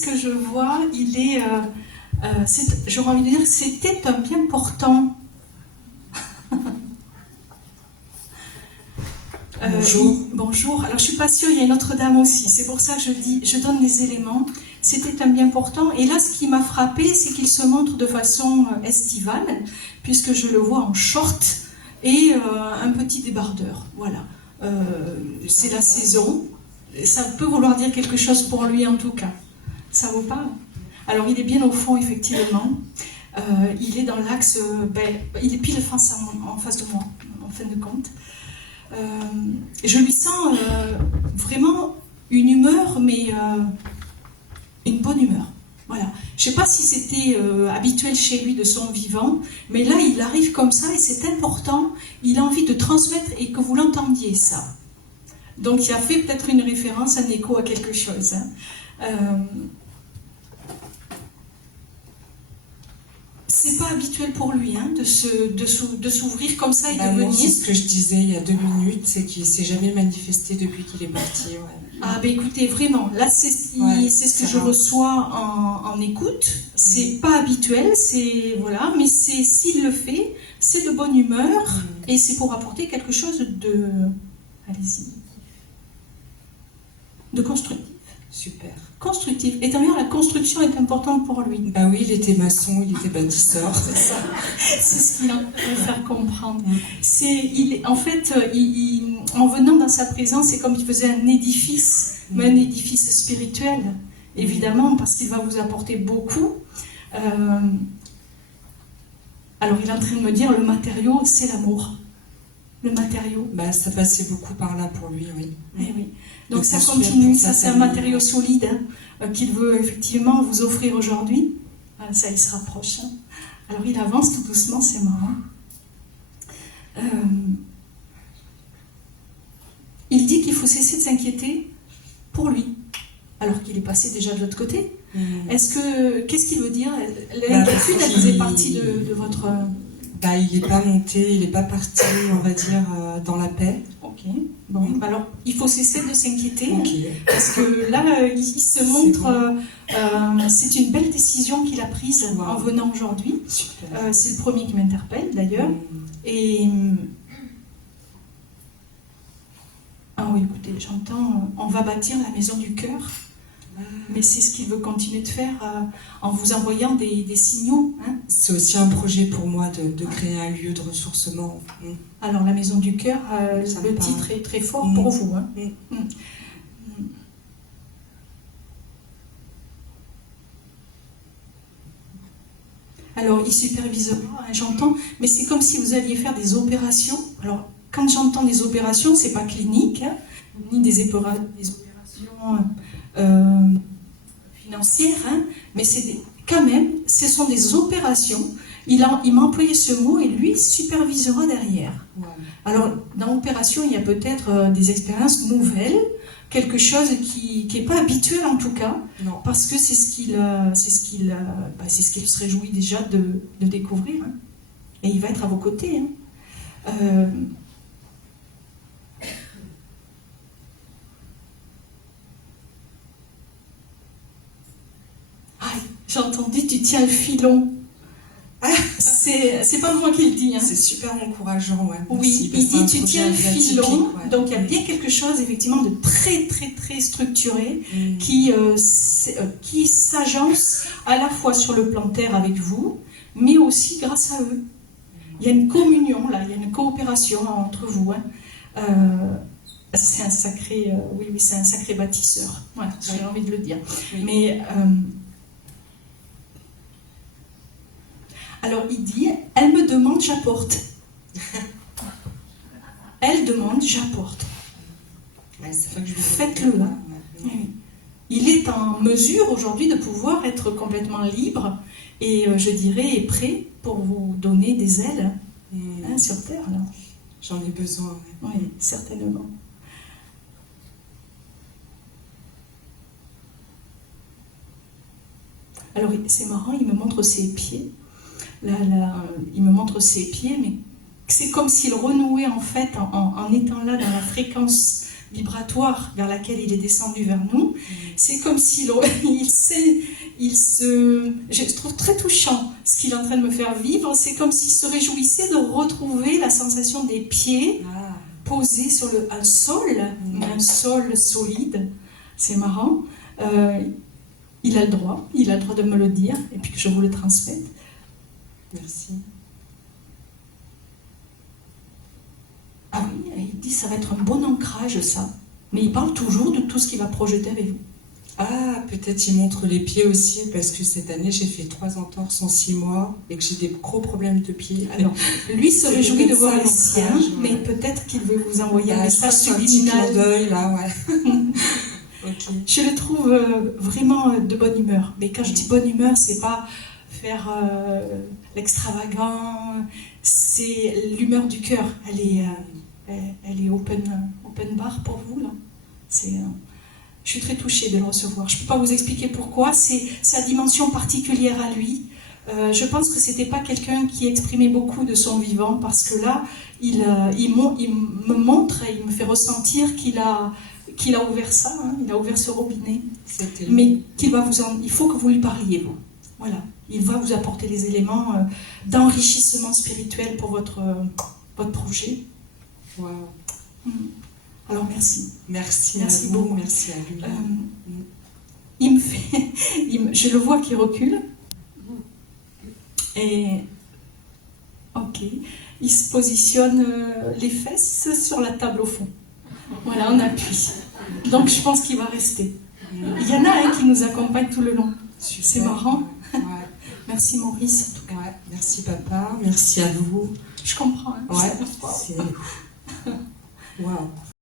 ce que je vois, il est, j'aurais envie de dire, c'était un bien portant. Bonjour. Bonjour. Alors je suis pas sûre, il y a une autre dame aussi. C'est pour ça que je donne les éléments. C'était un bien portant. Et là, ce qui m'a frappé, c'est qu'il se montre de façon estivale, puisque je le vois en short et un petit débardeur. Voilà. C'est la saison. Ça peut vouloir dire quelque chose pour lui en tout cas. Ça vous parle? Alors il est bien au fond, effectivement. Il est dans l'axe, il est pile en face de moi, en fin de compte. Je lui sens vraiment une humeur, mais une bonne humeur. Voilà. Je ne sais pas si c'était habituel chez lui de son vivant, mais là, il arrive comme ça et c'est important. Il a envie de transmettre et que vous l'entendiez, ça. Donc, il a fait peut-être une référence, un écho à quelque chose. C'est pas habituel pour lui de s'ouvrir comme ça et de venir. C'est ce que je disais il y a 2 minutes, c'est qu'il ne s'est jamais manifesté depuis qu'il est parti. Ouais. Ah ben écoutez, vraiment, là c'est ce que je reçois en écoute. C'est pas habituel, voilà, mais s'il le fait, c'est de bonne humeur et c'est pour apporter quelque chose de constructif. Super. Constructif. Et d'ailleurs, la construction est importante pour lui. Bah oui, il était maçon, il était bâtisseur. C'est ça. C'est ce qu'il a fait faire comprendre. En venant dans sa présence, c'est comme il faisait un édifice, mais un édifice spirituel, évidemment, parce qu'il va vous apporter beaucoup. Alors, il est en train de me dire, le matériau, c'est l'amour. Le matériau. Bah, ça passait beaucoup par là pour lui, oui. Oui. Donc ça continue, ça c'est un matériau solide qu'il veut effectivement vous offrir aujourd'hui. Ça, il se rapproche. Alors il avance tout doucement, c'est marrant. Il dit qu'il faut cesser de s'inquiéter pour lui, alors qu'il est passé déjà de l'autre côté. Qu'est-ce qu'il veut dire? L'inquiétude, elle faisait partie de votre... il n'est pas monté, il n'est pas parti, on va dire, dans la paix. Ok. Bon, alors il faut cesser de s'inquiéter, parce que là, il se montre... c'est une belle décision qu'il a prise en venant aujourd'hui. C'est le premier qui m'interpelle, d'ailleurs. Et... Ah oui, écoutez, j'entends, on va bâtir la maison du cœur. Mais c'est ce qu'il veut continuer de faire en vous envoyant des signaux. C'est aussi un projet pour moi de créer un lieu de ressourcement. Alors la maison du cœur, le titre est très fort pour vous. Alors il supervisera, j'entends, mais c'est comme si vous alliez faire des opérations. Alors quand j'entends des opérations, c'est pas clinique, ni des opérations financières, mais quand même, ce sont des opérations. Il m'a employé ce mot et lui supervisera derrière. Alors, dans l'opération, il y a peut-être des expériences nouvelles, quelque chose qui n'est pas habituel en tout cas, parce que c'est ce qu'il se réjouit déjà de découvrir. Et il va être à vos côtés. J'ai entendu, tu tiens le filon. C'est pas moi qui le dis. C'est super encourageant, Oui, il dit tu tiens le filon. Donc il y a bien quelque chose effectivement de très très très structuré qui s'agence à la fois sur le plan terre avec vous, mais aussi grâce à eux. Il y a une communion là, il y a une coopération entre vous. C'est un sacré, c'est un sacré bâtisseur. Voilà, j'ai envie de le dire. Mais alors il dit, elle me demande, j'apporte. Elle demande, j'apporte. Faites-le. Il est en mesure aujourd'hui de pouvoir être complètement libre et je dirais est prêt pour vous donner des ailes sur terre. J'en ai besoin. Oui, certainement. Alors c'est marrant, il me montre ses pieds. Là, il me montre ses pieds, mais c'est comme s'il renouait en fait en étant là dans la fréquence vibratoire vers laquelle il est descendu vers nous. C'est comme si je trouve très touchant ce qu'il est en train de me faire vivre. C'est comme s'il se réjouissait de retrouver la sensation des pieds posés sur un sol solide. C'est marrant. Il a le droit de me le dire et puis que je vous le transmette. Merci. Ah oui, il dit ça va être un bon ancrage, ça. Mais il parle toujours de tout ce qu'il va projeter avec vous. Ah, peut-être il montre les pieds aussi, parce que cette année j'ai fait 3 entorses en 6 mois et que j'ai des gros problèmes de pieds. Alors, lui se réjouit de voir les siens, mais peut-être qu'il veut vous envoyer un message subliminal. D'œil là, ouais. Okay. Je le trouve vraiment de bonne humeur. Mais quand je dis bonne humeur, c'est pas faire l'extravagant, c'est l'humeur du cœur. Elle est open bar pour vous, là. Je suis très touchée de le recevoir. Je ne peux pas vous expliquer pourquoi. C'est sa dimension particulière à lui. Je pense que c'était pas quelqu'un qui exprimait beaucoup de son vivant, parce que là, il me montre et il me fait ressentir qu'il a ouvert ça, hein, il a ouvert ce robinet. Mais il faut que vous lui parliez, vous. Voilà. Il va vous apporter des éléments d'enrichissement spirituel pour votre projet. Wow. Alors merci. Merci beaucoup. Merci à lui. Je le vois qui recule. Et ok, il se positionne les fesses sur la table au fond. Voilà, on appuie. Donc je pense qu'il va rester. Il y en a un qui nous accompagne tout le long. C'est marrant. Ouais. Merci Maurice. En tout cas. Ouais. Merci papa, merci à vous. Je comprends. Hein, ouais, c'est... Waouh.